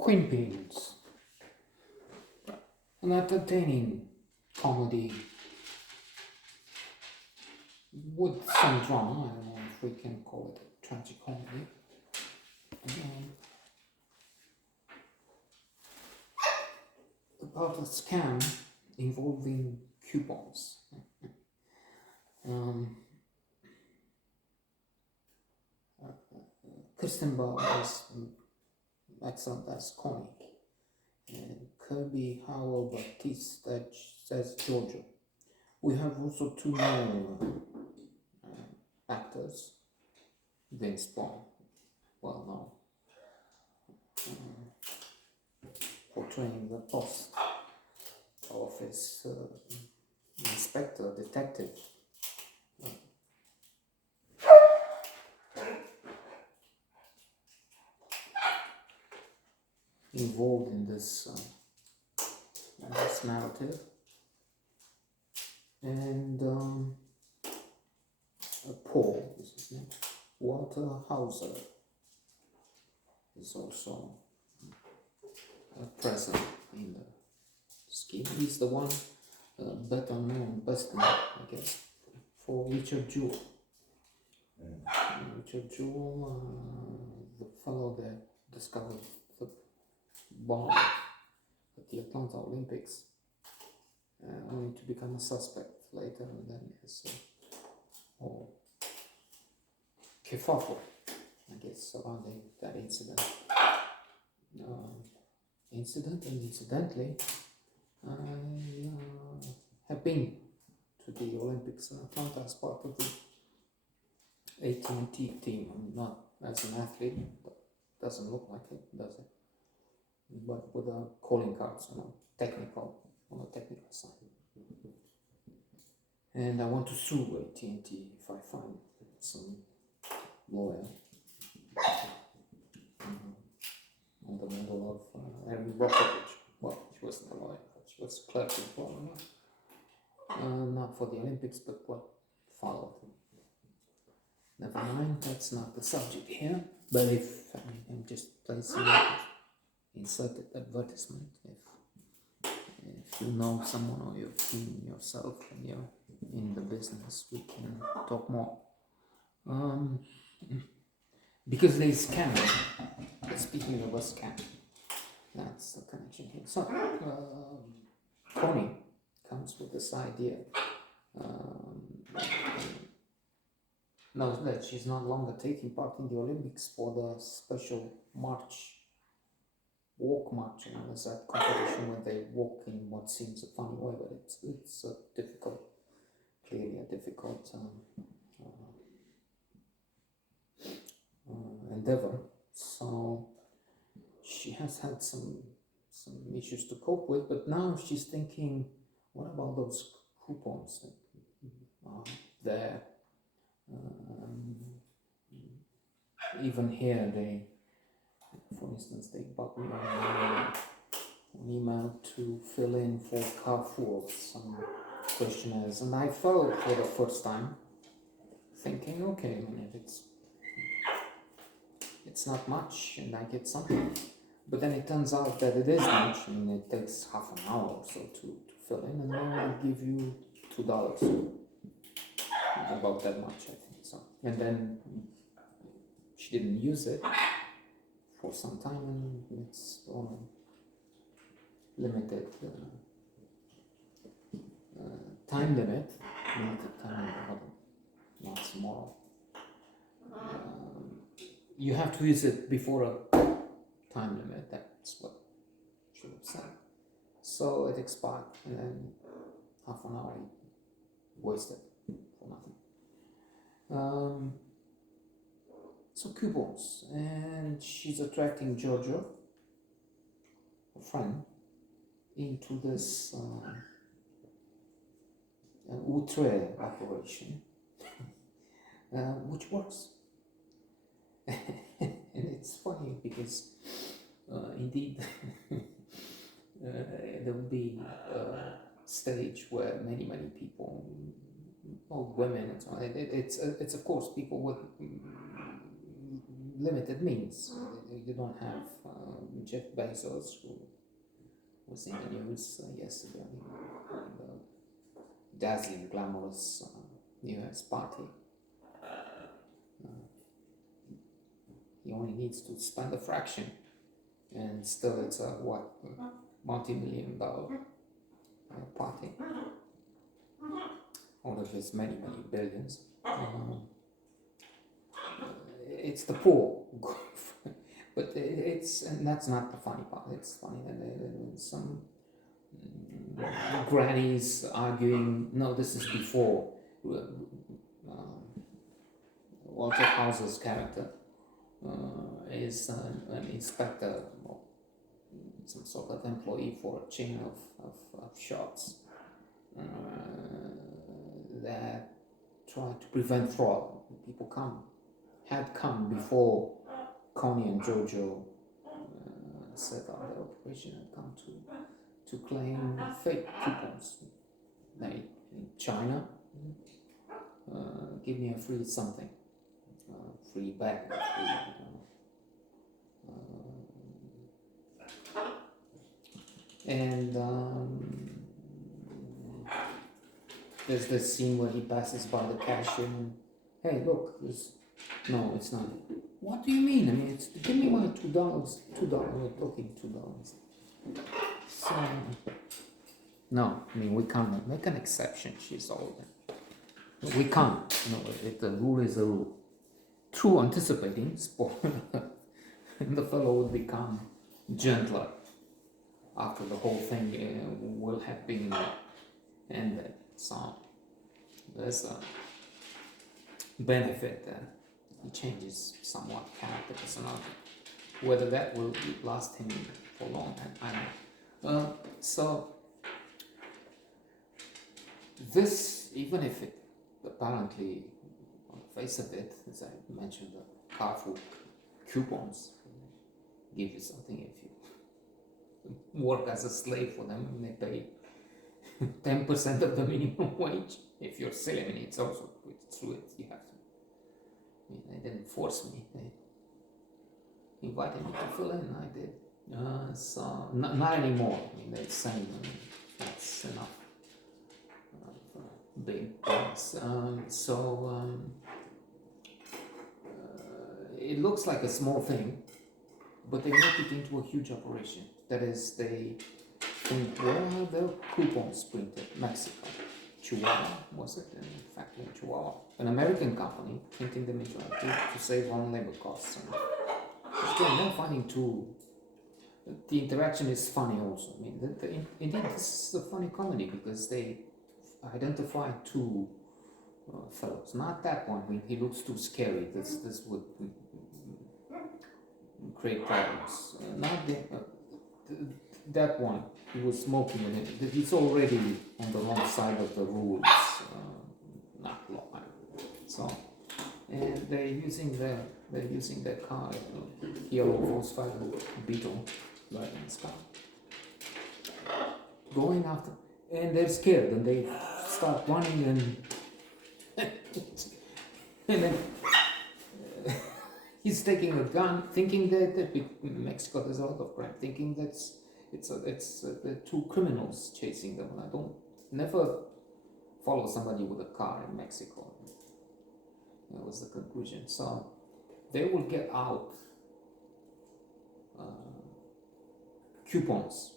Queenpins, an entertaining comedy with some drama. I don't know if we can call it a tragic comedy. About a scam involving coupons. Kristen Bell is excellent as Connie, and Kirby Howell Baptiste as Georgia. We have also two more actors. Vince Vaughn, well known, portraying the post office inspector, detective. Involved in this narrative, and Paul is his name. Walter Hauser is also present in the scheme. He's the one better known, best known, I guess, for Richard Jewell. Richard Jewell, the fellow that discovered the bomb at the Atlanta Olympics, only to become a suspect later, and then as kerfuffle, I guess, around that incident. And incidentally, I have been to the Olympics in Atlanta as part of the AT&T team. I'm not as an athlete, but doesn't look like it, does it? But with calling cards on a technical side. And I want to sue AT&T if I find some lawyer on the model of Erin Brockovich. Well, she wasn't a lawyer, but she was clerk for not for the Olympics, but what followed. Never mind, that's not the subject here. But I'm just placing inserted advertisement. If you know someone or you've seen yourself and you're in the business, we can talk more. Because they scam. Speaking of a scam, that's the connection here. So, Connie comes with this idea. Knows that she's no longer taking part in the Olympics for the special walk march, there's that competition where they walk in what seems a funny way, but it's a clearly a difficult endeavor. So she has had some issues to cope with, but now she's thinking, what about those coupons that are there? Even here, for instance, they bought me an email to fill in for Carrefour some questionnaires, and I felt for the first time thinking, okay, it's not much, and I get something. But then it turns out that it is much, and it takes half an hour or so to fill in, and then I'll give you $2. About that much, I think so. And then she didn't use it for some time, and it's on a limited time limit. Limited time limit, not tomorrow. You have to use it before a time limit. That's what she would say. So it expired, and then half an hour wasted for nothing. So coupons, and she's attracting Giorgio, a friend, into this outre operation, which works. And it's funny because indeed there will be a stage where many people, old women and so on, it's of course people with limited means. You don't have Jeff Bezos, who was in the news yesterday, the dazzling, glamorous US party. He only needs to spend a fraction, and still it's a multi-million-dollar party. Out of his many billions. It's the poor, but and that's not the funny part. It's funny that some grannies arguing, no, this is before Walter Hauser's character is an inspector, or some sort of employee for a chain of shops that try to prevent fraud. People had come before Connie and Jojo set up their operation, had come to claim fake coupons made in China. Give me a free something, free bag, and there's this scene where he passes by the cashier and, hey, look, no, it's not. What do you mean? I mean, give me my $2. We're talking $2. So, no, I mean, we can't make an exception. She's old. We can't. The rule is a rule. Through anticipating, the fellow would become gentler after the whole thing will have been ended. So there's a benefit that he changes somewhat character, personality. Whether that will last him for long, I don't know. So this, even if it apparently, on the face of it, as I mentioned, the Carrefour coupons give you something if you work as a slave for them, and they pay 10% of the minimum wage. If you're silly, I mean, it's also through it. You have to. I mean, they didn't force me. They invited me to fill in. I did. So not anymore. I mean, they're saying that's enough for big points. It looks like a small thing, but they make it into a huge operation. That is, they think, where are the coupons printed? Mexico. Chihuahua, was it? In fact, in Chihuahua. An American company printing them into to save on labor costs. And again, they're finding the interaction is funny also. I mean, indeed, this is a funny comedy because they identify two fellows. Not that one, when he looks too scary. This would create problems. Not that one. He was smoking in it. He's already on the wrong side of the rules. Not law. So, and they're using their car, yellow Volkswagen Beetle, right in the sky, going after, and they're scared, and they start running, and then he's taking a gun, thinking that in Mexico there's a lot of crime, thinking that's it's the two criminals chasing them. And I never follow somebody with a car in Mexico. That was the conclusion. So they will get out coupons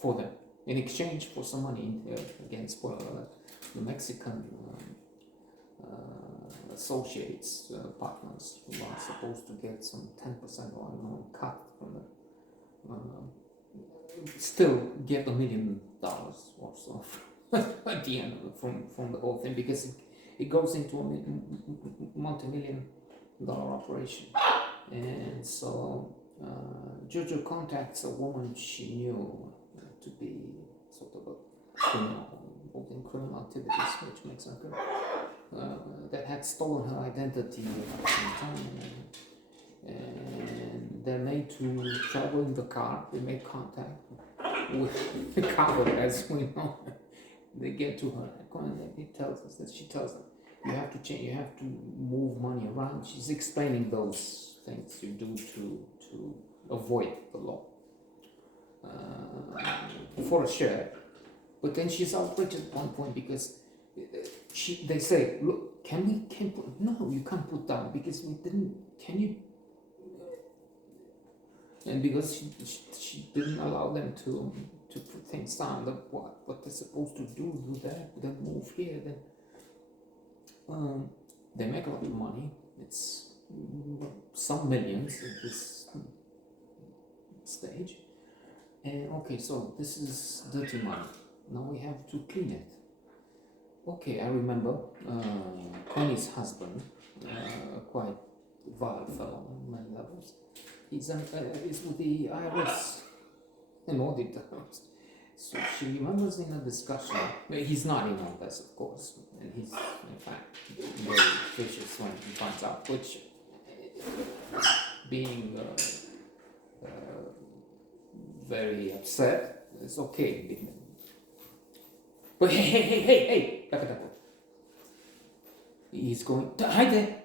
for them in exchange for some money. Again, spoiler alert, the Mexican associates, partners, who are supposed to get some 10% or no cut from the, still get $1 million or so at the end from the whole thing, because it goes into a multi-million-dollar operation. And so Jojo contacts a woman she knew to be sort of a criminal, involved in criminal activities, which makes her good. That had stolen her identity at some time, and they're made to travel in the car. They make contact with the car, as we know. They get to her, and she tells them, You have to change. You have to move money around. She's explaining those things you do to avoid the law for a share. But then she's outraged at one point because they say, look, can put, no, you can't put down because we didn't, can you, and because she didn't allow them to put things down, that what they're supposed to do that, then move here, then they make a lot of money. It's some millions at this stage. And okay, so this is dirty money. Now we have to clean it. Okay, I remember Connie's husband, quite vile fellow on many levels. He's with the IRS, an auditor. So she remembers in a discussion, he's not in on this, of course, and he's in fact very vicious when he finds out, which being very upset, it's okay. But hey, back it up. He's going, hide there,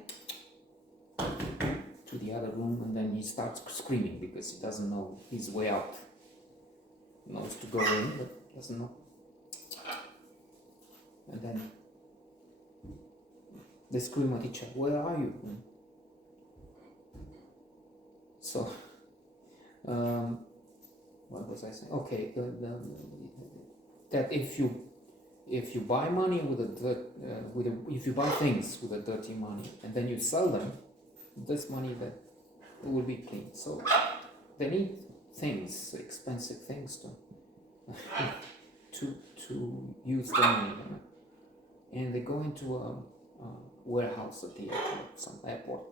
to the other room, and then he starts screaming because he doesn't know his way out. Knows to go in, but doesn't know. And then they scream at each other, where are you? So, what was I saying? Okay, that if you buy money if you buy things with a dirty money and then you sell them, this money that will be clean. So they need things, expensive things to use the money, and they go into a warehouse at the airport, some airport,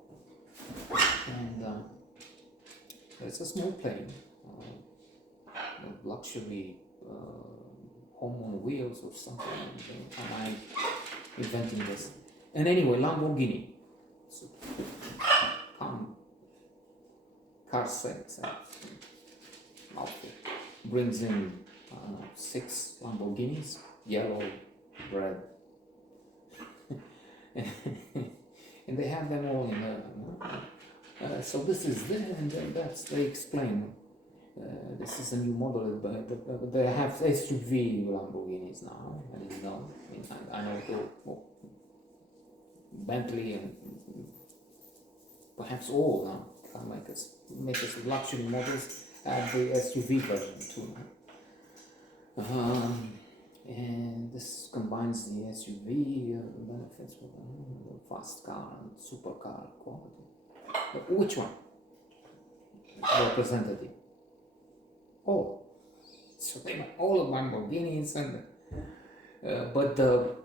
and there's a small plane, luxury home on wheels or something. And I'm inventing this. And anyway, Lamborghini. So, car sales outfit brings in 6 Lamborghinis, yellow, red, and they have them all in there. So this is there, and then they explain. This is a new model, but they have SUV Lamborghinis now. I didn't know. I know Bentley and perhaps all car makers of luxury models have the SUV version too. And this combines the SUV benefits with the fast car and supercar quality. But which one? Representative. Oh, so they got all of Lamborghinis, and but the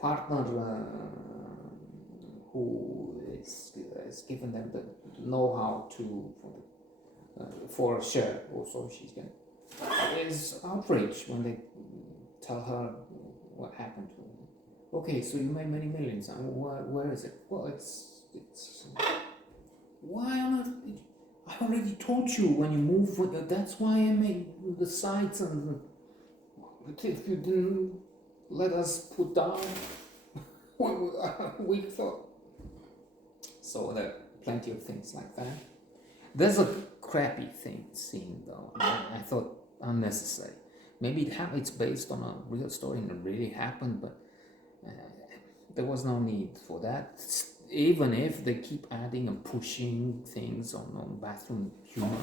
partner who is given them the know-how for a share, also she's going is outraged when they tell her what happened to her. Okay, so you made many millions. Where is it? Well, it's why on earth? I already told you when you move with it, that's why I made the sites and but if you didn't let us put down, we thought. So there are plenty of things like that. There's a crappy scene though. I thought unnecessary. Maybe it's based on a real story and it really happened, but there was no need for that. Even if they keep adding and pushing things on bathroom humor,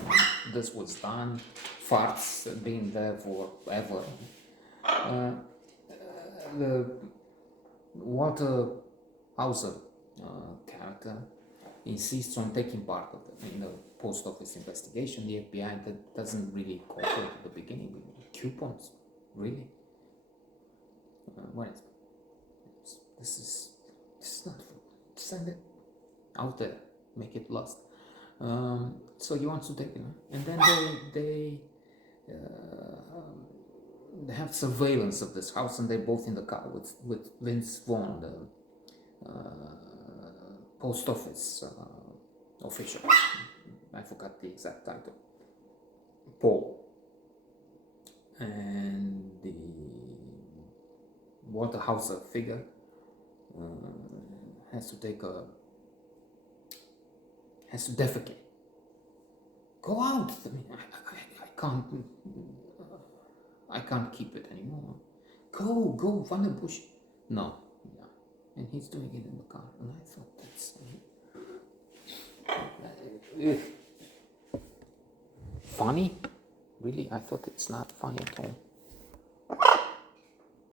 this was done. Farts have been there forever. The Walter Hauser character insists on taking part of it in the post office investigation. The FBI that doesn't really cooperate at the beginning with coupons, really. This is not. Send it out there, make it last. So he wants to take it, and then they have surveillance of this house, and they're both in the car with Vince Vaughn, the post office official. I forgot the exact title. Paul and the Walter Hauser figure. has to defecate. Go out. I mean, I can't keep it anymore. Go, run the bush. No, yeah. And he's doing it in the car. And I thought that's... funny? Really? I thought it's not funny at all.